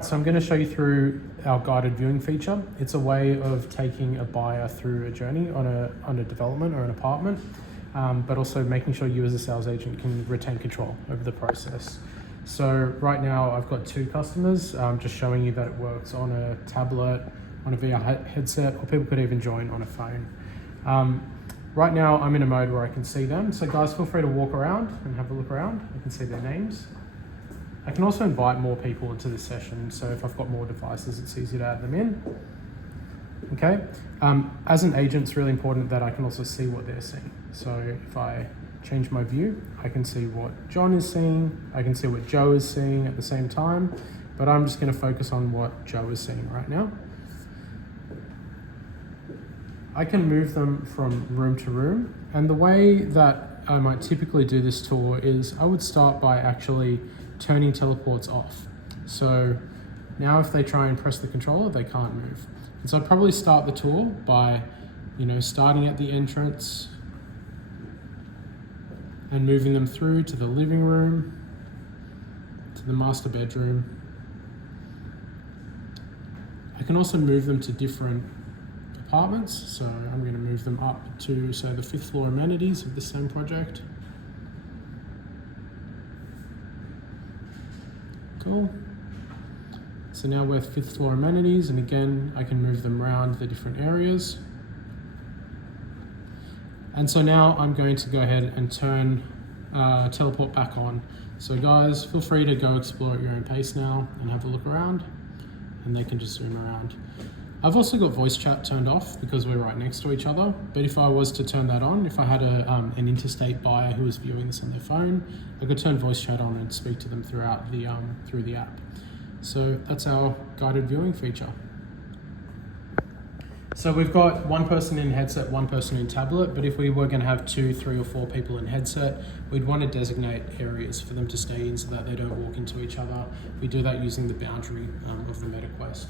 So I'm going to show you through our guided viewing feature. It's a way of taking a buyer through a journey on a development or an apartment, but also making sure you as a sales agent can retain control over the process. So right now I've got 2 customers, just showing you that it works on a tablet, on a VR headset, or people could even join on a phone. Right now I'm in a mode where I can see them. So guys, feel free to walk around and have a look around. I can see their names. I can also invite more people into this session, so if I've got more devices, it's easy to add them in. Okay, as an agent, it's really important that I can also see what they're seeing. So if I change my view, I can see what John is seeing, I can see what Joe is seeing at the same time, but I'm just going to focus on what Joe is seeing right now. I can move them from room to room, and the way that I might typically do this tour is I would start by actually turning teleports off. So now if they try and press the controller, they can't move. And so I'd probably start the tour by, starting at the entrance and moving them through to the living room, to the master bedroom. I can also move them to different apartments. So I'm going to move them up to, say, the 5th floor amenities of the same project. Cool. So now we're 5th floor amenities, and again, I can move them around the different areas. And so now I'm going to go ahead and turn teleport back on. So guys, feel free to go explore at your own pace now and have a look around, and they can just zoom around. I've also got voice chat turned off because we're right next to each other, but if I was to turn that on, if I had an interstate buyer who was viewing this on their phone, I could turn voice chat on and speak to them throughout the through the app. So that's our guided viewing feature. So we've got 1 person in headset, 1 person in tablet, but if we were going to have 2, 3 or 4 people in headset, we'd want to designate areas for them to stay in so that they don't walk into each other. We do that using the boundary of the MetaQuest.